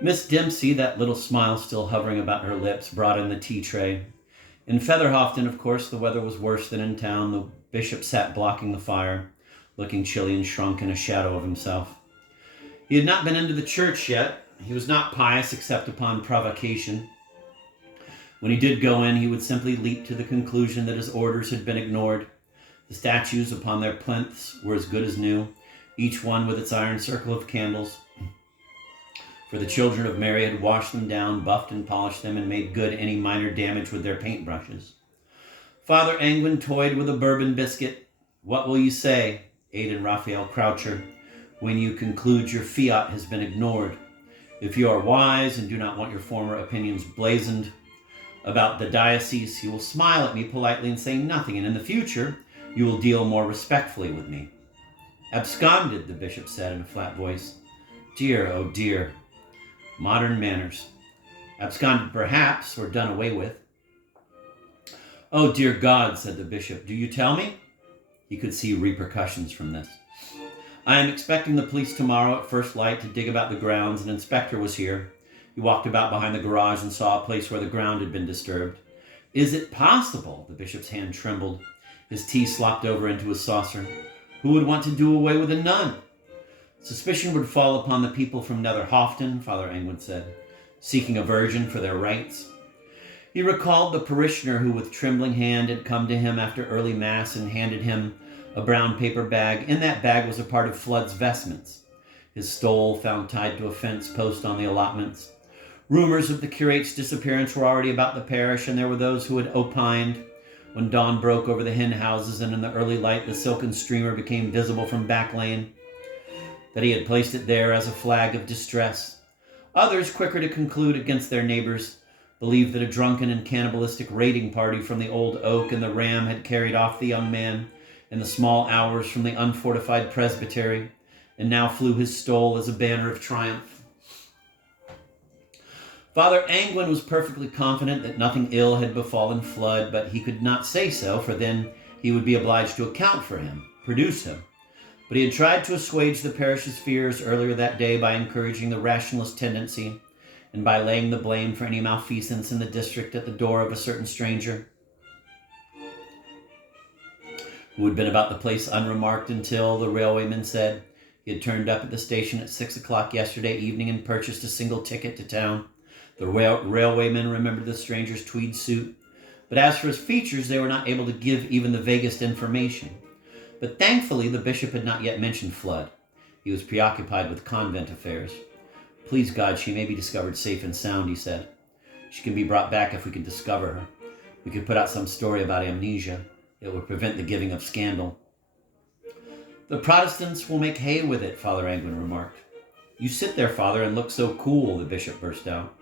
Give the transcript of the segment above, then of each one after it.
Miss Dempsey, that little smile still hovering about her lips, brought in the tea tray. In Featherhofton, of course, the weather was worse than in town. The bishop sat blocking the fire, looking chilly and shrunk in a shadow of himself. He had not been into the church yet. He was not pious except upon provocation. When he did go in, he would simply leap to the conclusion that his orders had been ignored. The statues upon their plinths were as good as new, each one with its iron circle of candles. For the children of Mary had washed them down, buffed and polished them, and made good any minor damage with their paintbrushes. Father Angwin toyed with a bourbon biscuit. What will you say, Aidan Raphael Croucher, when you conclude your fiat has been ignored? If you are wise and do not want your former opinions blazoned about the diocese, you will smile at me politely and say nothing, and in the future you will deal more respectfully with me. Absconded, the bishop said in a flat voice. Dear, oh dear. Modern manners. Absconded perhaps, or done away with. Oh dear God, said the bishop, do you tell me? He could see repercussions from this. I am expecting the police tomorrow at first light to dig about the grounds. An inspector was here. He walked about behind the garage and saw a place where the ground had been disturbed. Is it possible? The bishop's hand trembled. His tea slopped over into his saucer. Who would want to do away with a nun? Suspicion would fall upon the people from Netherhofton, Father Angwin said, seeking a virgin for their rights. He recalled the parishioner who with trembling hand had come to him after early mass and handed him a brown paper bag. In that bag was a part of Fludd's vestments, his stole found tied to a fence post on the allotments. Rumors of the curate's disappearance were already about the parish, and there were those who had opined, when dawn broke over the hen houses and in the early light the silken streamer became visible from Back Lane, that he had placed it there as a flag of distress. Others, quicker to conclude against their neighbors, believed that a drunken and cannibalistic raiding party from the Old Oak and the Ram had carried off the young man in the small hours from the unfortified presbytery, and now flew his stole as a banner of triumph. Father Angwin was perfectly confident that nothing ill had befallen Fludd, but he could not say so, for then he would be obliged to account for him, produce him. But he had tried to assuage the parish's fears earlier that day by encouraging the rationalist tendency and by laying the blame for any malfeasance in the district at the door of a certain stranger who had been about the place unremarked until, the railwayman said, he had turned up at the station at 6 o'clock yesterday evening and purchased a single ticket to town. The railwayman remembered the stranger's tweed suit, but as for his features, they were not able to give even the vaguest information. But thankfully, the bishop had not yet mentioned Fludd. He was preoccupied with convent affairs. Please God, she may be discovered safe and sound, he said. She can be brought back if we can discover her. We could put out some story about amnesia. It would prevent the giving of scandal. The Protestants will make hay with it, Father Angwin remarked. You sit there, Father, and look so cool, the bishop burst out.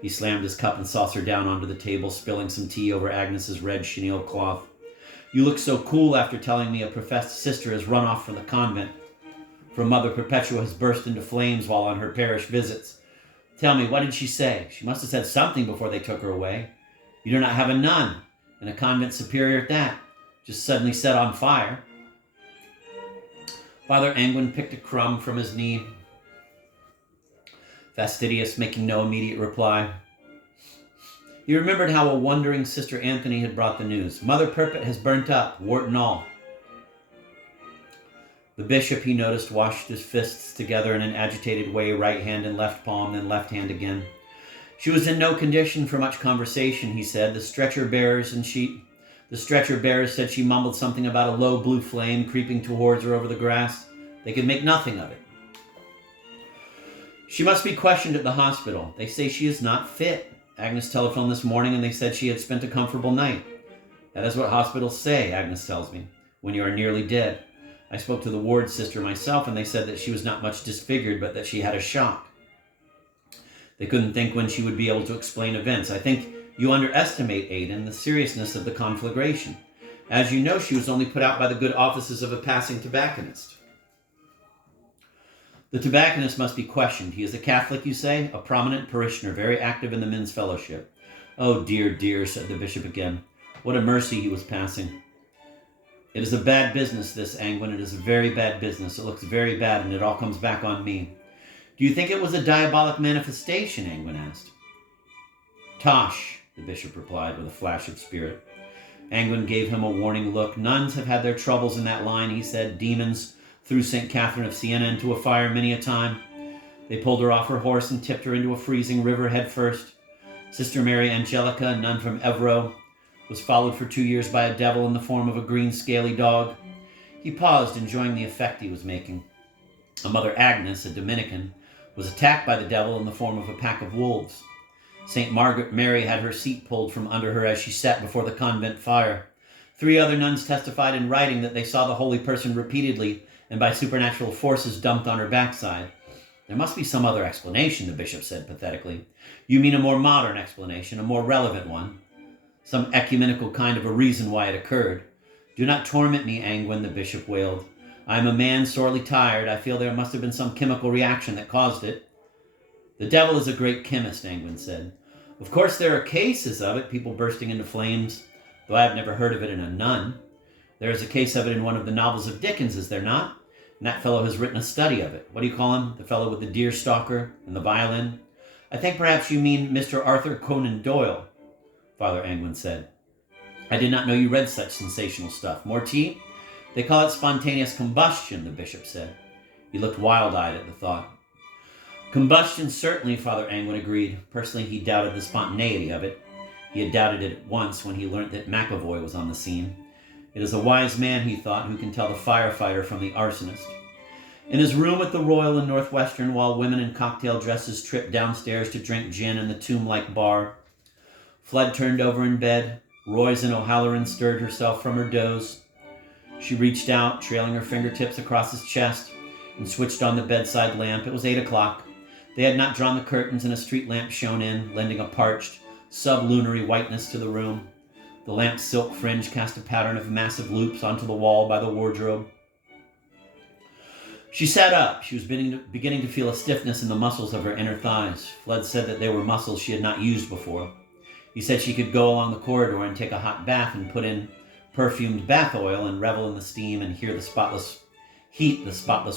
He slammed his cup and saucer down onto the table, spilling some tea over Agnes's red chenille cloth. You look so cool after telling me a professed sister has run off from the convent. For Mother Perpetua has burst into flames while on her parish visits. Tell me, what did she say? She must have said something before they took her away. You do not have a nun, and a convent superior at that, just suddenly set on fire. Father Angwin picked a crumb from his knee, fastidious, making no immediate reply. He remembered how a wondering Sister Anthony had brought the news. Mother Perpet has burnt up, wart and all. The bishop, he noticed, washed his fists together in an agitated way, right hand and left palm, then left hand again. She was in no condition for much conversation, he said. The stretcher bearers said she mumbled something about a low blue flame creeping towards her over the grass. They could make nothing of it. She must be questioned at the hospital. They say she is not fit. Agnes telephoned this morning and they said she had spent a comfortable night. That is what hospitals say, Agnes tells me, when you are nearly dead. I spoke to the ward sister myself and they said that she was not much disfigured, but that she had a shock. They couldn't think when she would be able to explain events. I think you underestimate, Aidan, the seriousness of the conflagration. As you know, she was only put out by the good offices of a passing tobacconist. The tobacconist must be questioned. He is a Catholic, you say? A prominent parishioner, very active in the men's fellowship. Oh, dear, dear, said the bishop again. What a mercy he was passing. It is a bad business, this, Angwin. It is a very bad business. It looks very bad, and it all comes back on me. Do you think it was a diabolic manifestation? Angwin asked. Tosh, the bishop replied with a flash of spirit. Angwin gave him a warning look. Nuns have had their troubles in that line, he said. Demons threw St. Catherine of Siena into a fire many a time. They pulled her off her horse and tipped her into a freezing river head first. Sister Mary Angelica, a nun from Evro, was followed for 2 years by a devil in the form of a green scaly dog. He paused, enjoying the effect he was making. A Mother Agnes, a Dominican, was attacked by the devil in the form of a pack of wolves. St. Margaret Mary had her seat pulled from under her as she sat before the convent fire. 3 other nuns testified in writing that they saw the holy person repeatedly and by supernatural forces dumped on her backside. There must be some other explanation, the bishop said pathetically. You mean a more modern explanation, a more relevant one? Some ecumenical kind of a reason why it occurred. Do not torment me, Angwin, the bishop wailed. I am a man sorely tired. I feel there must have been some chemical reaction that caused it. The devil is a great chemist, Angwin said. Of course there are cases of it, people bursting into flames, though I have never heard of it in a nun. There is a case of it in one of the novels of Dickens, is there not? And that fellow has written a study of it. What do you call him? The fellow with the deer stalker and the violin? I think perhaps you mean Mr. Arthur Conan Doyle, Father Angwin said. I did not know you read such sensational stuff. More tea? They call it spontaneous combustion, the bishop said. He looked wild-eyed at the thought. Combustion, certainly, Father Angwin agreed. Personally, he doubted the spontaneity of it. He had doubted it once when he learned that McAvoy was on the scene. It is a wise man, he thought, who can tell the firefighter from the arsonist. In his room at the Royal in Northwestern, while women in cocktail dresses tripped downstairs to drink gin in the tomb-like bar, Fludd turned over in bed. Roisin O'Halloran stirred herself from her doze. She reached out, trailing her fingertips across his chest, and switched on the bedside lamp. It was 8 o'clock. They had not drawn the curtains, and a street lamp shone in, lending a parched, sublunary whiteness to the room. The lamp's silk fringe cast a pattern of massive loops onto the wall by the wardrobe. She sat up. She was beginning to feel a stiffness in the muscles of her inner thighs. Fludd said that they were muscles she had not used before. He said she could go along the corridor and take a hot bath and put in perfumed bath oil and revel in the steam and hear the spotless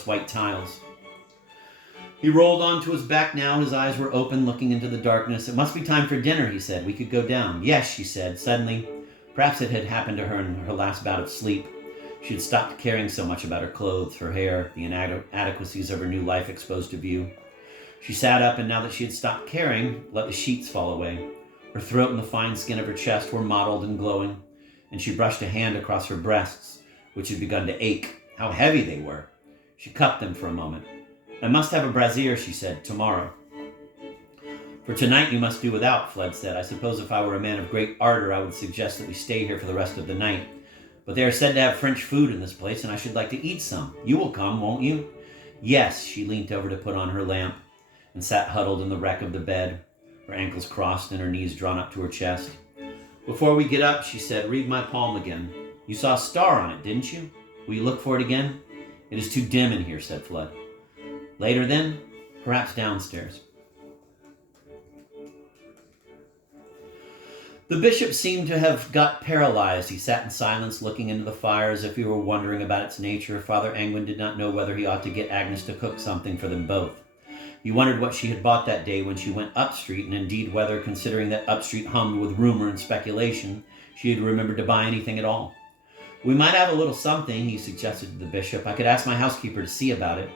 white tiles. He rolled onto his back now. His eyes were open, looking into the darkness. It must be time for dinner, he said. We could go down. Yes, she said, suddenly. Perhaps it had happened to her in her last bout of sleep. She had stopped caring so much about her clothes, her hair, the inadequacies of her new life exposed to view. She sat up, and now that she had stopped caring, let the sheets fall away. Her throat and the fine skin of her chest were mottled and glowing, and she brushed a hand across her breasts, which had begun to ache. How heavy they were. She cupped them for a moment. I must have a brassiere, she said, tomorrow. For tonight you must do without, Fludd said. I suppose if I were a man of great ardor, I would suggest that we stay here for the rest of the night. But they are said to have French food in this place, and I should like to eat some. You will come, won't you? Yes, she leaned over to put on her lamp, and sat huddled in the wreck of the bed, her ankles crossed and her knees drawn up to her chest. Before we get up, she said, read my palm again. You saw a star on it, didn't you? Will you look for it again? It is too dim in here, said Fludd. Later then, perhaps downstairs. The bishop seemed to have got paralyzed. He sat in silence, looking into the fire as if he were wondering about its nature. Father Angwin did not know whether he ought to get Agnes to cook something for them both. He wondered what she had bought that day when she went up street, and indeed whether, considering that up street hummed with rumor and speculation, she had remembered to buy anything at all. We might have a little something, he suggested to the bishop. I could ask my housekeeper to see about it.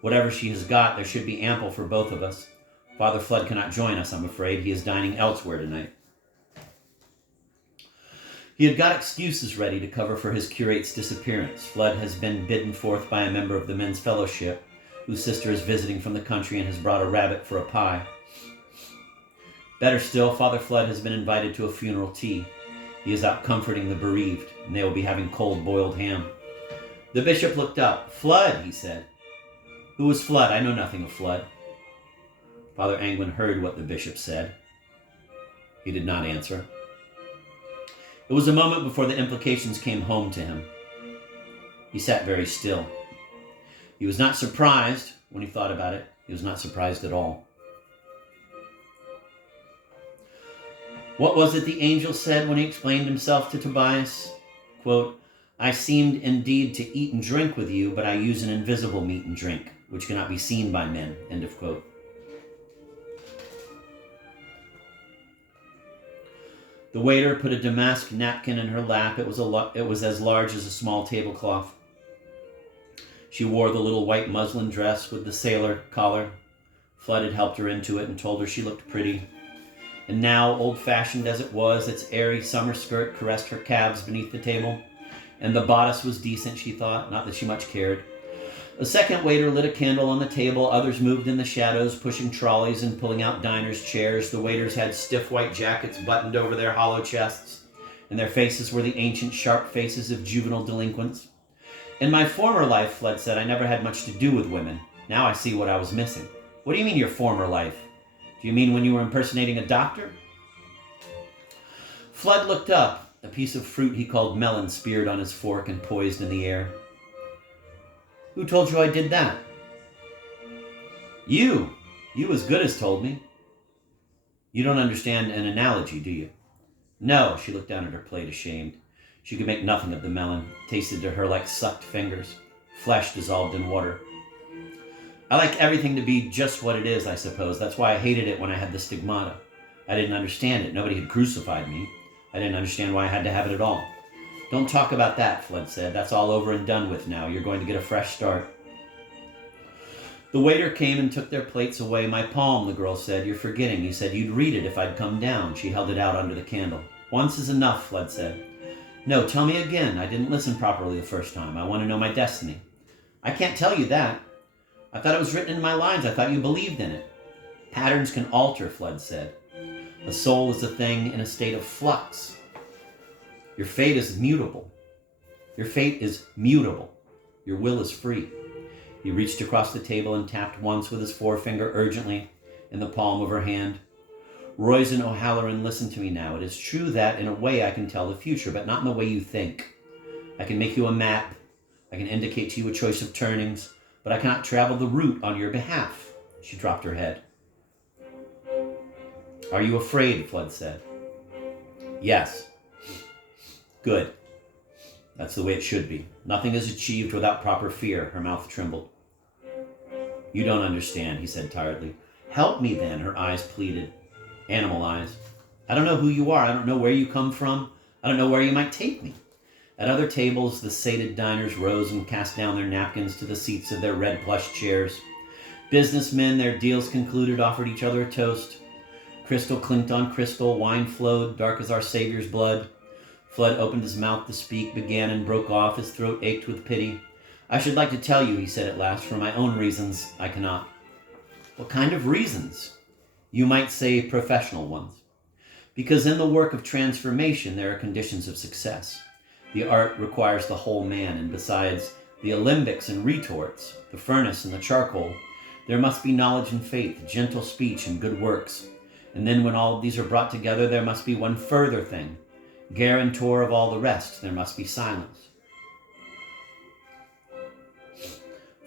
Whatever she has got, there should be ample for both of us. Father Fludd cannot join us, I'm afraid. He is dining elsewhere tonight. He had got excuses ready to cover for his curate's disappearance. Fludd has been bidden forth by a member of the men's fellowship, whose sister is visiting from the country and has brought a rabbit for a pie. Better still, Father Fludd has been invited to a funeral tea. He is out comforting the bereaved, and they will be having cold boiled ham. The bishop looked up. Fludd, he said. Who was Fludd? I know nothing of Fludd. Father Angwin heard what the bishop said. He did not answer. It was a moment before the implications came home to him. He sat very still. He was not surprised when he thought about it. He was not surprised at all. What was it the angel said when he explained himself to Tobias? Quote, I seemed indeed to eat and drink with you, but I use an invisible meat and drink. which cannot be seen by men, end of quote. The waiter put a damask napkin in her lap. It was as large as a small tablecloth. She wore the little white muslin dress with the sailor collar. Fludd had helped her into it and told her she looked pretty. And now, old-fashioned as it was, its airy summer skirt caressed her calves beneath the table. And the bodice was decent, she thought, not that she much cared. A second waiter lit a candle on the table. Others moved in the shadows, pushing trolleys and pulling out diners' chairs. The waiters had stiff white jackets buttoned over their hollow chests, and their faces were the ancient, sharp faces of juvenile delinquents. In my former life, Fludd said, I never had much to do with women. Now I see what I was missing. What do you mean, your former life? Do you mean when you were impersonating a doctor? Fludd looked up. A piece of fruit he called melon speared on his fork and poised in the air. Who told you I did that? You. You as good as told me. You don't understand an analogy, do you? No, she looked down at her plate, ashamed. She could make nothing of the melon. It tasted to her like sucked fingers, flesh dissolved in water. I like everything to be just what it is, I suppose. That's why I hated it when I had the stigmata. I didn't understand it. Nobody had crucified me. I didn't understand why I had to have it at all. Don't talk about that, Fludd said. That's all over and done with now. You're going to get a fresh start. The waiter came and took their plates away. My palm, the girl said. You're forgetting. You said you'd read it if I'd come down. She held it out under the candle. Once is enough, Fludd said. No, tell me again. I didn't listen properly the first time. I want to know my destiny. I can't tell you that. I thought it was written in my lines. I thought you believed in it. Patterns can alter, Fludd said. A soul is a thing in a state of flux. Your fate is mutable. Your fate is mutable. Your will is free. He reached across the table and tapped once with his forefinger urgently in the palm of her hand. Royce and O'Halloran, listen to me now. It is true that, in a way, I can tell the future, but not in the way you think. I can make you a map. I can indicate to you a choice of turnings, but I cannot travel the route on your behalf. She dropped her head. Are you afraid? Fludd said. Yes. Good. That's the way it should be. Nothing is achieved without proper fear. Her mouth trembled. You don't understand, he said tiredly. Help me then, her eyes pleaded. Animal eyes. I don't know who you are. I don't know where you come from. I don't know where you might take me. At other tables, the sated diners rose and cast down their napkins to the seats of their red plush chairs. Businessmen, their deals concluded, offered each other a toast. Crystal clinked on crystal. Wine flowed, dark as our Savior's blood. Fludd opened his mouth to speak, began and broke off. His throat ached with pity. I should like to tell you, he said at last, for my own reasons, I cannot. What kind of reasons? You might say professional ones. Because in the work of transformation, there are conditions of success. The art requires the whole man, and besides the alembics and retorts, the furnace and the charcoal, there must be knowledge and faith, gentle speech and good works. And then when all of these are brought together, there must be one further thing. Guarantor of all the rest, there must be silence.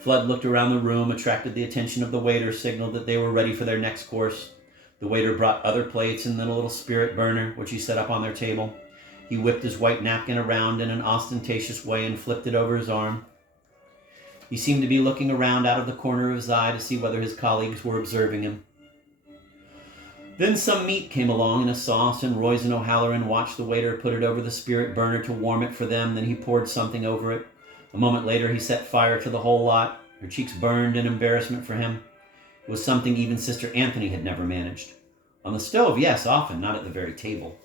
Fludd looked around the room, attracted the attention of the waiter, signaled that they were ready for their next course. The waiter brought other plates and then a little spirit burner, which he set up on their table. He whipped his white napkin around in an ostentatious way and flipped it over his arm. He seemed to be looking around out of the corner of his eye to see whether his colleagues were observing him. Then some meat came along in a sauce, and Royce and O'Halloran watched the waiter put it over the spirit burner to warm it for them. Then he poured something over it. A moment later, he set fire to the whole lot. Her cheeks burned in embarrassment for him. It was something even Sister Anthony had never managed. On the stove, yes, often, not at the very table.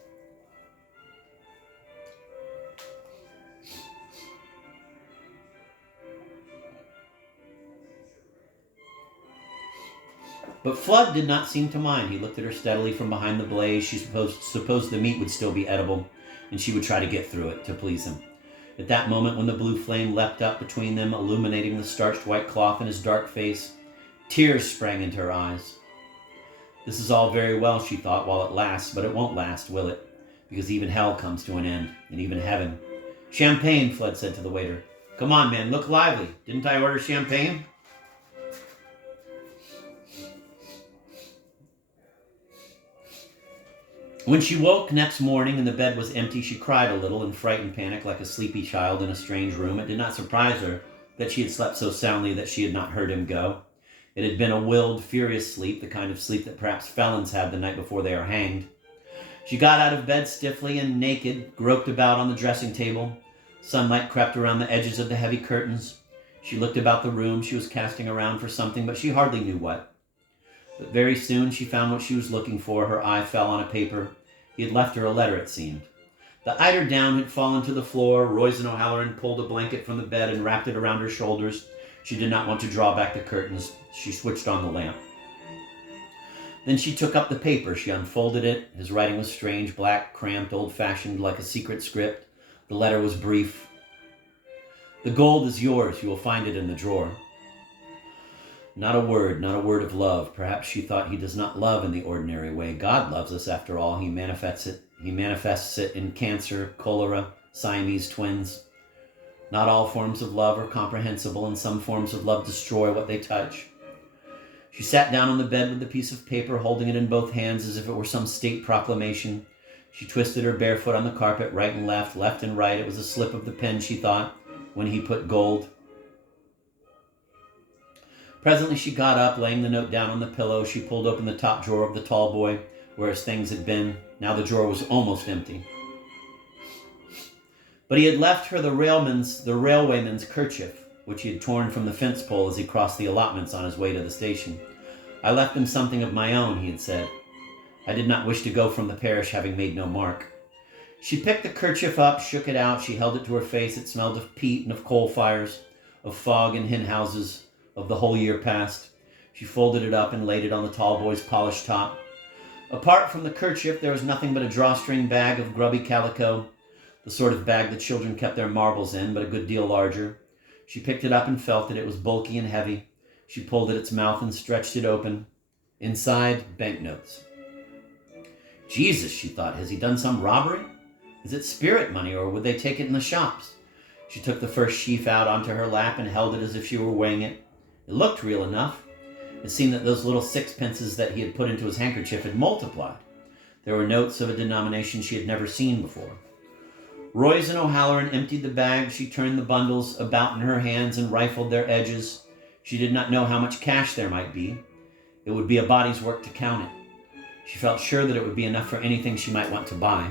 But Fludd did not seem to mind. He looked at her steadily from behind the blaze. She supposed the meat would still be edible, and she would try to get through it to please him. At that moment, when the blue flame leapt up between them, illuminating the starched white cloth in his dark face, tears sprang into her eyes. This is all very well, she thought, while it lasts, but it won't last, will it? Because even hell comes to an end, and even heaven. Champagne, Fludd said to the waiter. Come on, man, look lively. Didn't I order champagne? When she woke next morning and the bed was empty, she cried a little in frightened panic like a sleepy child in a strange room. It did not surprise her that she had slept so soundly that she had not heard him go. It had been a willed, furious sleep, the kind of sleep that perhaps felons have the night before they are hanged. She got out of bed stiffly and naked, groped about on the dressing table. Sunlight crept around the edges of the heavy curtains. She looked about the room. She was casting around for something, but she hardly knew what. But very soon she found what she was looking for. Her eye fell on a paper. He had left her a letter, it seemed. The eiderdown had fallen to the floor. Royce and O'Halloran pulled a blanket from the bed and wrapped it around her shoulders. She did not want to draw back the curtains. She switched on the lamp. Then she took up the paper. She unfolded it. His writing was strange, black, cramped, old-fashioned, like a secret script. The letter was brief. "The gold is yours. You will find it in the drawer." Not a word of love. Perhaps she thought he does not love in the ordinary way. God loves us, after all. He manifests it in cancer, cholera, Siamese twins. Not all forms of love are comprehensible, and some forms of love destroy what they touch. She sat down on the bed with the piece of paper, holding it in both hands as if it were some state proclamation. She twisted her bare foot on the carpet, right and left and right. It was a slip of the pen, she thought, when he put gold. Presently she got up, laying the note down on the pillow. She pulled open the top drawer of the tall boy, where his things had been. Now the drawer was almost empty. But he had left her the railwayman's kerchief, which he had torn from the fence pole as he crossed the allotments on his way to the station. "I left him something of my own," he had said. "I did not wish to go from the parish having made no mark." She picked the kerchief up, shook it out. She held it to her face. It smelled of peat and of coal fires, of fog and hen houses, of the whole year past. She folded it up and laid it on the tall boy's polished top. Apart from the kerchief, there was nothing but a drawstring bag of grubby calico, the sort of bag the children kept their marbles in, but a good deal larger. She picked it up and felt it. It was bulky and heavy. She pulled at its mouth and stretched it open. Inside, banknotes. Jesus, she thought, has he done some robbery? Is it spirit money, or would they take it in the shops? She took the first sheaf out onto her lap and held it as if she were weighing it. It looked real enough. It seemed that those little sixpences that he had put into his handkerchief had multiplied. There were notes of a denomination she had never seen before. Royce and O'Halloran emptied the bag. She turned the bundles about in her hands and rifled their edges. She did not know how much cash there might be. It would be a body's work to count it. She felt sure that it would be enough for anything she might want to buy.